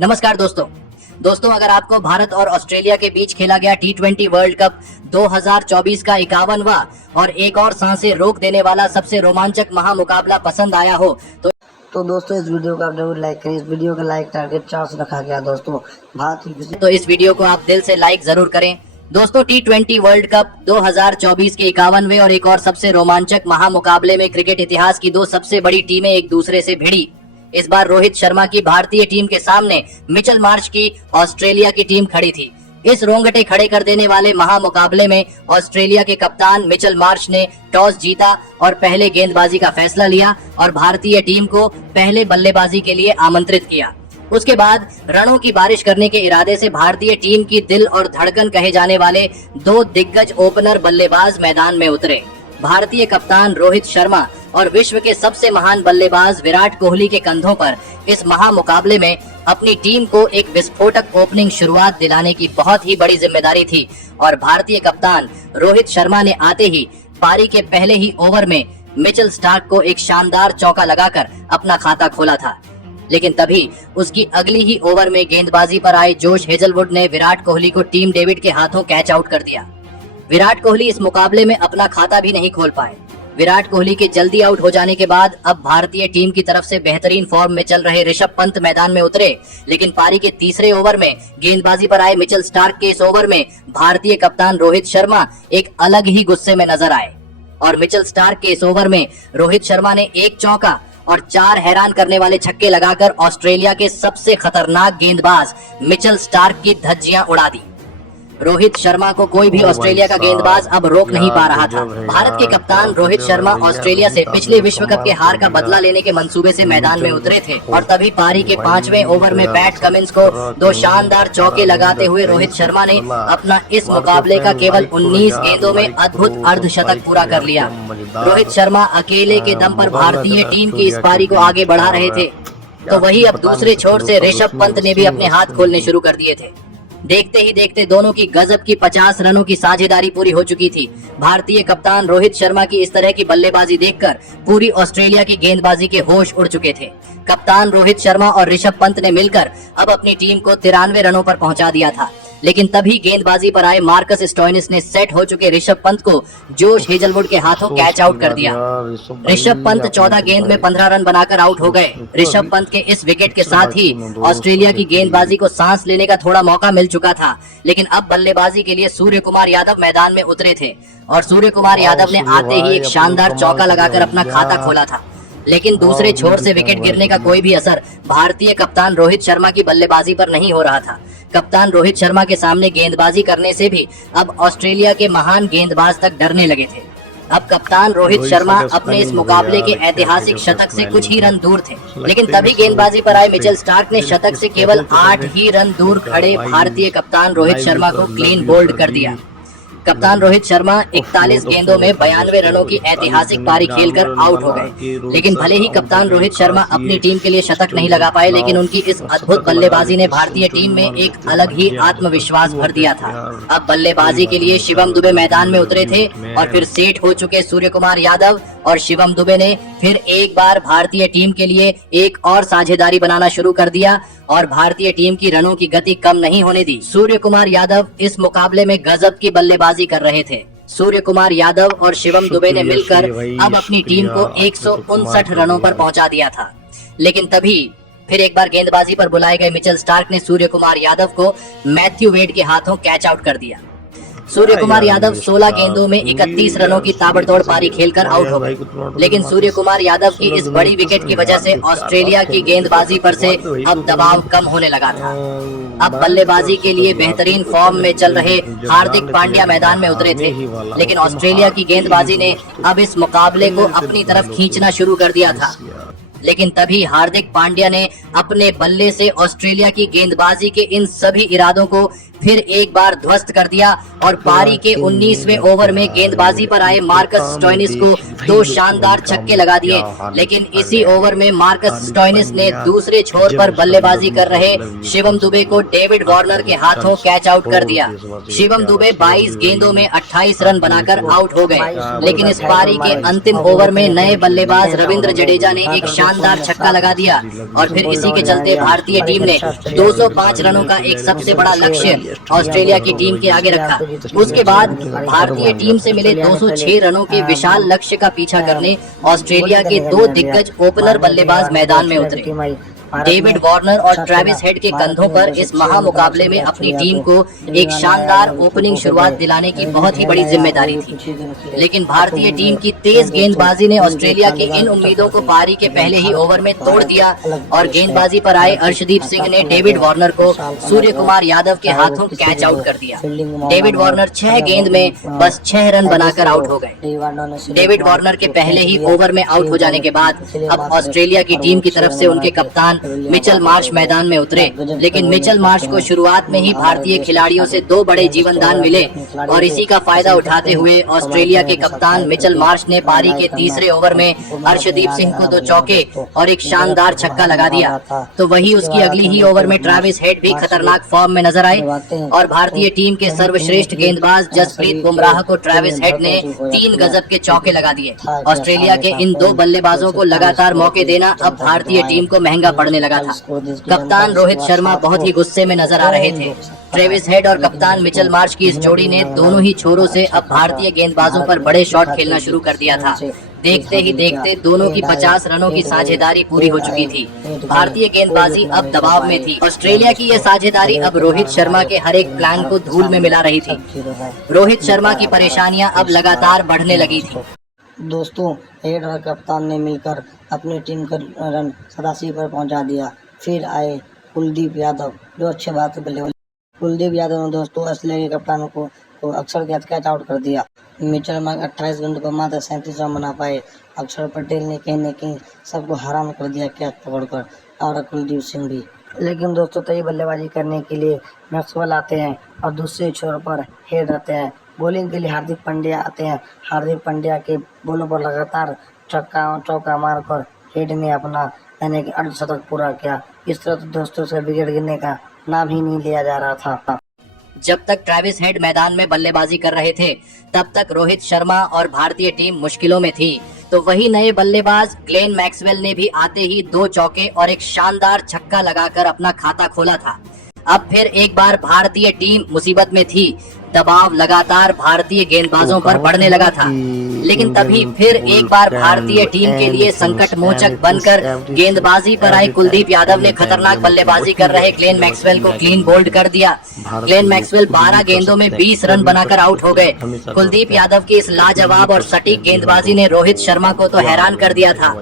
नमस्कार दोस्तों अगर आपको भारत और ऑस्ट्रेलिया के बीच खेला गया T20 वर्ल्ड कप 2024 का 51वां और एक और सांसें रोक देने वाला सबसे रोमांचक महामुकाबला पसंद आया हो तो दोस्तों इस वीडियो को आप जरूर लाइक करें। इस वीडियो का लाइक टारगेट 400 रखा गया दोस्तों। तो इस वीडियो को आप दिल से लाइक जरूर करें। दोस्तों T20 वर्ल्ड कप 2024 के 51वें और एक और सबसे रोमांचक महामुकाबले में क्रिकेट इतिहास की दो सबसे बड़ी टीमें एक दूसरे से भिड़ी। इस बार रोहित शर्मा की भारतीय टीम के सामने मिचेल मार्श की ऑस्ट्रेलिया की टीम खड़ी थी। इस रोंगटे खड़े कर देने वाले महामुकाबले में ऑस्ट्रेलिया के कप्तान मिचेल मार्श ने टॉस जीता और पहले गेंदबाजी का फैसला लिया और भारतीय टीम को पहले बल्लेबाजी के लिए आमंत्रित किया। उसके बाद रनों की बारिश करने के इरादे से भारतीय टीम की दिल और धड़कन कहे जाने वाले दो दिग्गज ओपनर बल्लेबाज मैदान में उतरे। भारतीय कप्तान रोहित शर्मा और विश्व के सबसे महान बल्लेबाज विराट कोहली के कंधों पर इस महामुकाबले में अपनी टीम को एक विस्फोटक ओपनिंग शुरुआत दिलाने की बहुत ही बड़ी जिम्मेदारी थी और भारतीय कप्तान रोहित शर्मा ने आते ही पारी के पहले ही ओवर में मिचेल स्टार्क को एक शानदार चौका लगाकर अपना खाता खोला था। लेकिन तभी उसकी अगली ही ओवर में गेंदबाजी पर आए जोश हेजलवुड ने विराट कोहली को टीम डेविड के हाथों कैच आउट कर दिया। विराट कोहली इस मुकाबले में अपना खाता भी नहीं खोल पाए। विराट कोहली के जल्दी आउट हो जाने के बाद अब भारतीय टीम की तरफ से बेहतरीन फॉर्म में चल रहे ऋषभ पंत मैदान में उतरे, लेकिन पारी के तीसरे ओवर में गेंदबाजी पर आए मिचेल स्टार्क के इस ओवर में भारतीय कप्तान रोहित शर्मा एक अलग ही गुस्से में नजर आए और मिचेल स्टार्क के इस ओवर में रोहित शर्मा ने एक चौका और 4 हैरान करने वाले छक्के लगाकर ऑस्ट्रेलिया के सबसे खतरनाक गेंदबाज मिचेल स्टार्क की धज्जियां उड़ा दी। रोहित शर्मा को कोई भी ऑस्ट्रेलिया का गेंदबाज अब रोक नहीं पा रहा था। भारत के कप्तान रोहित शर्मा ऑस्ट्रेलिया से पिछले विश्व कप के हार का बदला लेने के मंसूबे से मैदान में उतरे थे और तभी पारी के 5वें ओवर में पैट कमिंस को 2 शानदार चौके लगाते हुए रोहित शर्मा ने अपना इस मुकाबले का केवल 19 गेंदों में अद्भुत अर्धशतक पूरा कर लिया। रोहित शर्मा अकेले के दम पर भारतीय टीम की इस पारी को आगे बढ़ा रहे थे, तो वही अब दूसरे छोर से ऋषभ पंत ने भी अपने हाथ खोलने शुरू कर दिए थे। देखते ही देखते दोनों की गजब की 50 रनों की साझेदारी पूरी हो चुकी थी। भारतीय कप्तान रोहित शर्मा की इस तरह की बल्लेबाजी देखकर पूरी ऑस्ट्रेलिया की गेंदबाजी के होश उड़ चुके थे। कप्तान रोहित शर्मा और ऋषभ पंत ने मिलकर अब अपनी टीम को 93 रनों पर पहुंचा दिया था, लेकिन तभी गेंदबाजी पर आए मार्कस स्टोइनिस ने सेट हो चुके ऋषभ पंत को जोश हेजलवुड के हाथों कैच आउट कर दिया। ऋषभ पंत 14 गेंद में 15 रन बनाकर आउट हो गए। ऋषभ पंत के इस विकेट के साथ ही ऑस्ट्रेलिया की गेंदबाजी को सांस लेने का थोड़ा मौका मिल चुका था, लेकिन अब बल्लेबाजी के लिए सूर्य कुमार यादव मैदान में उतरे थे और सूर्य कुमार यादव ने आते ही एक शानदार चौका लगाकर अपना खाता खोला था। लेकिन दूसरे छोर से विकेट गिरने का कोई भी असर भारतीय कप्तान रोहित शर्मा की बल्लेबाजी पर नहीं हो रहा था। कप्तान रोहित शर्मा के सामने गेंदबाजी करने से भी अब ऑस्ट्रेलिया के महान गेंदबाज तक डरने लगे थे। अब कप्तान रोहित शर्मा अपने इस मुकाबले के ऐतिहासिक शतक से कुछ ही रन दूर थे, लेकिन तभी गेंदबाजी पर आए मिचेल स्टार्क ने शतक से केवल 8 ही रन दूर खड़े भारतीय कप्तान रोहित शर्मा को क्लीन बोल्ड कर दिया। कप्तान रोहित शर्मा 41 गेंदों में 92 रनों की ऐतिहासिक पारी खेलकर आउट हो गए। लेकिन भले ही कप्तान रोहित शर्मा अपनी टीम के लिए शतक नहीं लगा पाए, लेकिन उनकी इस अद्भुत बल्लेबाजी ने भारतीय टीम में एक अलग ही आत्मविश्वास भर दिया था। अब बल्लेबाजी के लिए शिवम दुबे मैदान में उतरे थे और फिर सेट हो चुके सूर्य कुमार यादव और शिवम दुबे ने फिर एक बार भारतीय टीम के लिए एक और साझेदारी बनाना शुरू कर दिया और भारतीय टीम की रनों की गति कम नहीं होने दी। सूर्य कुमार यादव इस मुकाबले में गजब की बल्लेबाजी कर रहे थे। सूर्य कुमार यादव और शिवम दुबे ने मिलकर अब अपनी टीम को 159 रनों पर पहुंचा दिया था, लेकिन तभी फिर एक बार गेंदबाजी पर बुलाए गए मिचेल स्टार्क ने सूर्य कुमार यादव को मैथ्यू वेड के हाथों कैच आउट कर दिया। सूर्य कुमार यादव 16 गेंदों में 31 रनों की ताबड़तोड़ पारी खेलकर आउट हो गए, लेकिन सूर्य कुमार यादव की इस बड़ी विकेट की वजह से ऑस्ट्रेलिया की गेंदबाजी पर से अब दबाव कम होने लगा था। अब बल्लेबाजी के लिए बेहतरीन फॉर्म में चल रहे हार्दिक पांड्या मैदान में उतरे थे, लेकिन ऑस्ट्रेलिया की गेंदबाजी ने अब इस मुकाबले को अपनी तरफ खींचना शुरू कर दिया था। लेकिन तभी हार्दिक पांड्या ने अपने बल्ले से ऑस्ट्रेलिया की गेंदबाजी के इन सभी इरादों को फिर एक बार ध्वस्त कर दिया और पारी के 19वें ओवर में गेंदबाजी पर आए मार्कस स्टोइनिस को 2 शानदार छक्के लगा दिए। लेकिन इसी ओवर में मार्कस स्टोइनिस ने दूसरे छोर पर बल्लेबाजी कर रहे शिवम दुबे को डेविड वार्नर के हाथों कैच आउट कर दिया। शिवम दुबे 22 गेंदों में 28 रन बनाकर आउट हो गए, लेकिन इस पारी के अंतिम ओवर में नए बल्लेबाज रविंद्र जडेजा ने एक शानदार छक्का लगा दिया और फिर इसी के चलते भारतीय टीम ने 205 रनों का एक सबसे बड़ा लक्ष्य ऑस्ट्रेलिया की टीम के आगे रखा। उसके बाद भारतीय टीम से मिले 206 रनों के विशाल लक्ष्य का पीछा करने ऑस्ट्रेलिया के दो दिग्गज ओपनर बल्लेबाज मैदान में उतरे। डेविड वार्नर और ट्रेविस हेड के कंधों पर इस महामुकाबले में अपनी टीम को एक शानदार ओपनिंग शुरुआत दिलाने की बहुत ही बड़ी जिम्मेदारी थी, लेकिन भारतीय टीम की तेज गेंदबाजी ने ऑस्ट्रेलिया की इन उम्मीदों को पारी के पहले ही ओवर में तोड़ दिया और गेंदबाजी पर आए अर्शदीप सिंह ने डेविड वार्नर को सूर्य कुमार यादव के हाथों कैच आउट कर दिया। डेविड वार्नर 6 गेंद में बस 6 रन बनाकर आउट हो गए। डेविड वार्नर के पहले ही ओवर में आउट हो जाने के बाद अब ऑस्ट्रेलिया की टीम की तरफ से उनके कप्तान मिचेल मार्श मैदान में उतरे, लेकिन मिचेल मार्श को शुरुआत में ही भारतीय खिलाड़ियों से 2 बड़े जीवनदान मिले और इसी का फायदा उठाते हुए ऑस्ट्रेलिया के कप्तान मिचेल मार्श ने पारी के तीसरे ओवर में अर्शदीप सिंह को 2 चौके और एक शानदार छक्का लगा दिया। तो वही उसकी अगली ही ओवर में ट्रेविस हेड भी खतरनाक फॉर्म में नजर आए और भारतीय टीम के सर्वश्रेष्ठ गेंदबाज जसप्रीत बुमराह को ट्रेविस हेड ने 3 गजब के चौके लगा दिए। ऑस्ट्रेलिया के इन 2 बल्लेबाजों को लगातार मौके देना अब भारतीय टीम को महंगा पड़ने लगा था। कप्तान रोहित शर्मा बहुत ही गुस्से में नजर आ रहे थे। ट्रेविस हेड और कप्तान मिचेल मार्श की इस जोड़ी ने दोनों ही छोरों से अब भारतीय गेंदबाजों पर बड़े शॉट खेलना शुरू कर दिया था। देखते ही देखते दोनों की 50 रनों की साझेदारी पूरी हो चुकी थी। भारतीय गेंदबाजी अब दबाव में थी। ऑस्ट्रेलिया की यह साझेदारी अब रोहित शर्मा के हर एक प्लान को धूल में मिला रही थी। रोहित शर्मा की परेशानियां अब लगातार बढ़ने लगी थी। दोस्तों, हेड और कप्तान ने मिलकर अपनी टीम का रन 87 पर पहुंचा दिया। फिर आए कुलदीप यादव, जो अच्छे बात बल्लेबाज। कुलदीप यादव ने दोस्तों ऑस्ट्रेलिया के कप्तान को अक्षर कैच आउट कर दिया। मिचेल मार्श 28 गेंदों पर मात्र 37 रन बना पाए। अक्षर पटेल ने कहीं न कहीं सबको हैरान कर दिया कैच पकड़कर, और कुलदीप सिंह भी। लेकिन दोस्तों तेज बल्लेबाजी करने के लिए मैक्सवेल आते हैं और दूसरे छोर पर हेड रहते हैं। बॉलिंग के लिए हार्दिक पांड्या आते हैं। हार्दिक पांड्या के बॉलों पर लगातार चौका मारकर हेड ने अपना यानी कि अर्धशतक पूरा किया। इस तरह तो दोस्तों से विकेट गिरने का नाम ही नहीं लिया जा रहा था। जब तक ट्रेविस हेड मैदान में बल्लेबाजी कर रहे थे तब तक रोहित शर्मा और भारतीय टीम मुश्किलों में थी। तो वही नए बल्लेबाज ग्लेन मैक्सवेल ने भी आते ही 2 चौके और एक शानदार छक्का लगाकर अपना खाता खोला था। अब फिर एक बार भारतीय टीम मुसीबत में थी। दबाव लगातार भारतीय गेंदबाजों पर बढ़ने लगा था, लेकिन तभी फिर एक बार भारतीय टीम के लिए संकट मोचक बनकर गेंदबाजी पर आए कुलदीप यादव ने खतरनाक बल्लेबाजी कर रहे ग्लेन मैक्सवेल को क्लीन बोल्ड कर दिया। ग्लेन मैक्सवेल 12 गेंदों में 20 रन बनाकर आउट हो गए। कुलदीप यादव की इस लाजवाब और सटीक गेंदबाजी ने रोहित शर्मा को तो हैरान कर दिया था।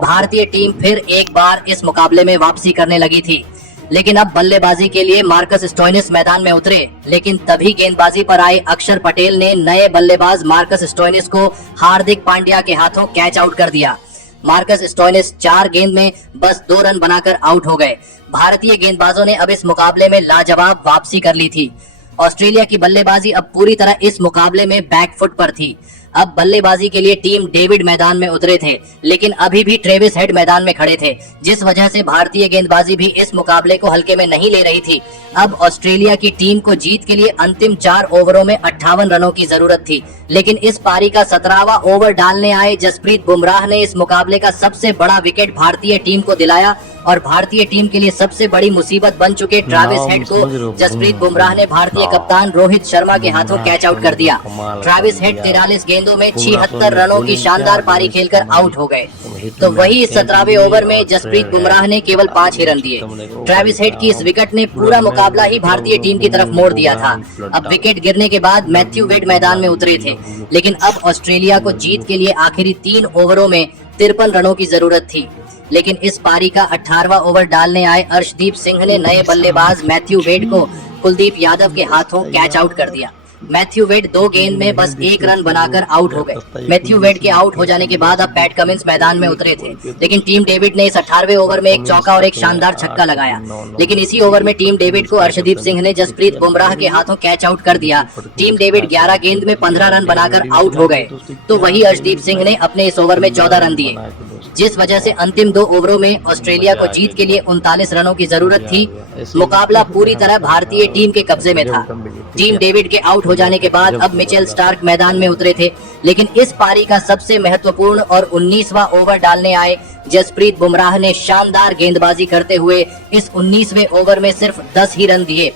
भारतीय टीम फिर एक बार इस मुकाबले में वापसी करने लगी थी, लेकिन अब बल्लेबाजी के लिए मार्कस स्टोइनिस मैदान में उतरे। लेकिन तभी गेंदबाजी पर आए अक्षर पटेल ने नए बल्लेबाज मार्कस स्टोइनिस को हार्दिक पांड्या के हाथों कैच आउट कर दिया। मार्कस स्टोइनिस 4 गेंद में बस 2 रन बनाकर आउट हो गए। भारतीय गेंदबाजों ने अब इस मुकाबले में लाजवाब वापसी कर ली थी। ऑस्ट्रेलिया की बल्लेबाजी अब पूरी तरह इस मुकाबले में बैकफुट पर थी। अब बल्लेबाजी के लिए टीम डेविड मैदान में उतरे थे, लेकिन अभी भी ट्रेविस हेड मैदान में खड़े थे, जिस वजह से भारतीय गेंदबाजी भी इस मुकाबले को हल्के में नहीं ले रही थी। अब ऑस्ट्रेलिया की टीम को जीत के लिए अंतिम 4 ओवरों में 58 रनों की जरूरत थी, लेकिन इस पारी का 17वां ओवर डालने आए जसप्रीत बुमराह ने इस मुकाबले का सबसे बड़ा विकेट भारतीय टीम को दिलाया और भारतीय टीम के लिए सबसे बड़ी मुसीबत बन चुके ट्रेविस हेड को जसप्रीत बुमराह ने भारतीय कप्तान रोहित शर्मा के हाथों कैच आउट कर दिया। ट्रेविस हेड 43 गेंदों में 76 रनों की शानदार पारी खेलकर आउट हो गए। तो वही इस 17वें ओवर में जसप्रीत बुमराह ने केवल 5 ही रन दिए। ट्रेविस हेड की इस विकेट ने पूरा मुकाबला ही भारतीय टीम की तरफ मोड़ दिया था। अब विकेट गिरने के बाद मैथ्यू वेड मैदान में उतरे थे, लेकिन अब ऑस्ट्रेलिया को जीत के लिए आखिरी 3 ओवरों में 53 रनों की जरूरत थी। लेकिन इस पारी का 18वां ओवर डालने आए अर्शदीप सिंह ने नए बल्लेबाज मैथ्यू वेड को कुलदीप यादव के हाथों कैच आउट कर दिया। मैथ्यू वेड 2 गेंद में बस 1 रन बनाकर आउट हो गए। मैथ्यू वेड के आउट हो जाने के बाद अब पैट कमिंस मैदान में उतरे थे, लेकिन टीम डेविड ने इस 18वें ओवर में एक चौका और एक शानदार छक्का लगाया। लेकिन इसी ओवर में टीम डेविड को अर्शदीप सिंह ने जसप्रीत बुमराह के हाथों कैच आउट कर दिया। टीम डेविड 11 गेंद में 15 रन बनाकर आउट हो गए। तो वही अर्शदीप सिंह ने अपने इस ओवर में 14 रन दिए। जिस वजह से अंतिम 2 ओवरों में ऑस्ट्रेलिया को जीत के लिए 39 रनों की जरूरत थी। मुकाबला पूरी तरह भारतीय टीम के कब्जे में था। टीम डेविड के आउट हो जाने के बाद अब मिचेल स्टार्क मैदान में उतरे थे, लेकिन इस पारी का सबसे महत्वपूर्ण और 19वां ओवर डालने आए जसप्रीत बुमराह ने शानदार गेंदबाजी करते हुए इस 19वें ओवर में सिर्फ 10 ही रन दिए,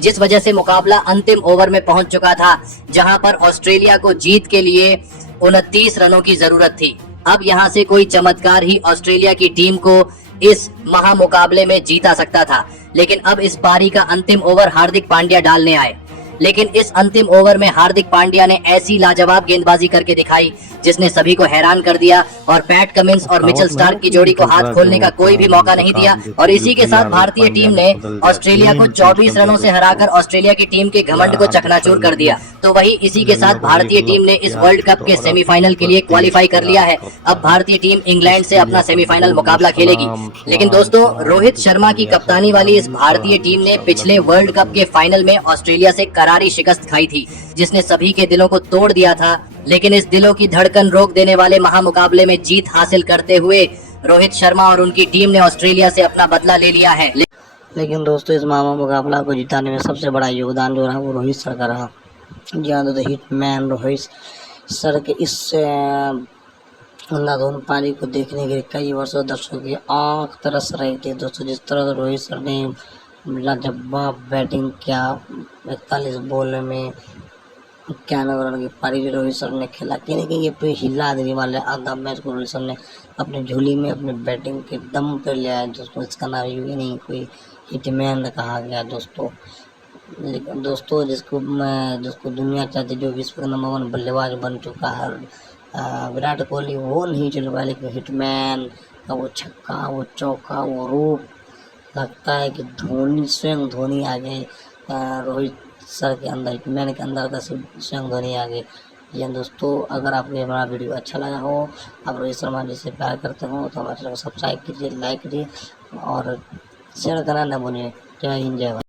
जिस वजह से मुकाबला अंतिम ओवर में पहुंच चुका था, जहां पर ऑस्ट्रेलिया को जीत के लिए 29 रनों की जरूरत थी। अब यहां से कोई चमत्कार ही ऑस्ट्रेलिया की टीम को इस महामुकाबले में जीता सकता था, लेकिन अब इस पारी का अंतिम ओवर हार्दिक पांड्या डालने आए। लेकिन इस अंतिम ओवर में हार्दिक पांड्या ने ऐसी लाजवाब गेंदबाजी करके दिखाई जिसने सभी को हैरान कर दिया और पैट कमिंस और मिचेल स्टार्क की जोड़ी को हाथ खोलने का कोई भी मौका नहीं दिया। और इसी के साथ भारतीय टीम ने ऑस्ट्रेलिया को 24 रनों से हराकर ऑस्ट्रेलिया की टीम के घमंड को चकनाचूर कर दिया। तो वही इसी के साथ भारतीय टीम ने इस वर्ल्ड कप के सेमीफाइनल के लिए क्वालिफाई कर लिया है। अब भारतीय टीम इंग्लैंड से अपना सेमीफाइनल मुकाबला खेलेगी। लेकिन दोस्तों, रोहित शर्मा की कप्तानी वाली इस भारतीय टीम ने पिछले वर्ल्ड कप के फाइनल में ऑस्ट्रेलिया से करारी शिकस्त खाई थी, जिसने सभी के दिलों को तोड़ दिया था। लेकिन इस दिलों की धड़कन रोक देने वाले महामुकाबले में जीत हासिल करते हुए रोहित शर्मा और उनकी टीम ने ऑस्ट्रेलिया से अपना बदला ले लिया है। लेकिन दोस्तों, इस महामुकाबला को जिताने में सबसे बड़ा योगदान जो रहा वो रोहित सर का रहा। जी हाँ दोस्तों, हिटमैन रोहित सर के इस अंधाधुन पारी को देखने के लिए कई वर्षों दर्शकों की आंख तरस रही थी। दोस्तों, जिस तरह से रोहित सर ने लाजवाब बैटिंग किया, 41 बॉल में 91 रन की पारी जो रोहित शर्मा ने खेला, कहीं ना कहीं ये पूरी हिला देने वाले आधा मैच को रोहित शर्मा ने अपनी झोली में अपने बैटिंग के दम पर लिया है। दोस्तों, इसका नाम यूँ नहीं कोई हिटमैन कहा गया दोस्तों। लेकिन दोस्तों, जिसको दुनिया चाहती, जो विश्व का नंबर 1 बल्लेबाज बन चुका है विराट कोहली, वो नहीं चल पाया। लेकिन हिटमैन का वो छक्का, वो चौका, वो रूप, लगता है कि धोनी स्वयं धोनी आ गए रोहित सर के अंदर, हिटमैन के अंदर का स्वयं धोनी आ गए। ये दोस्तों, अगर आपको हमारा वीडियो अच्छा लगा हो, आप रोहित शर्मा जी से प्यार करते हो, तो हमारे चैनल को सब्सक्राइब कीजिए, लाइक कीजिए और शेयर करना न भूलिए। जय हिंद, जय भारत।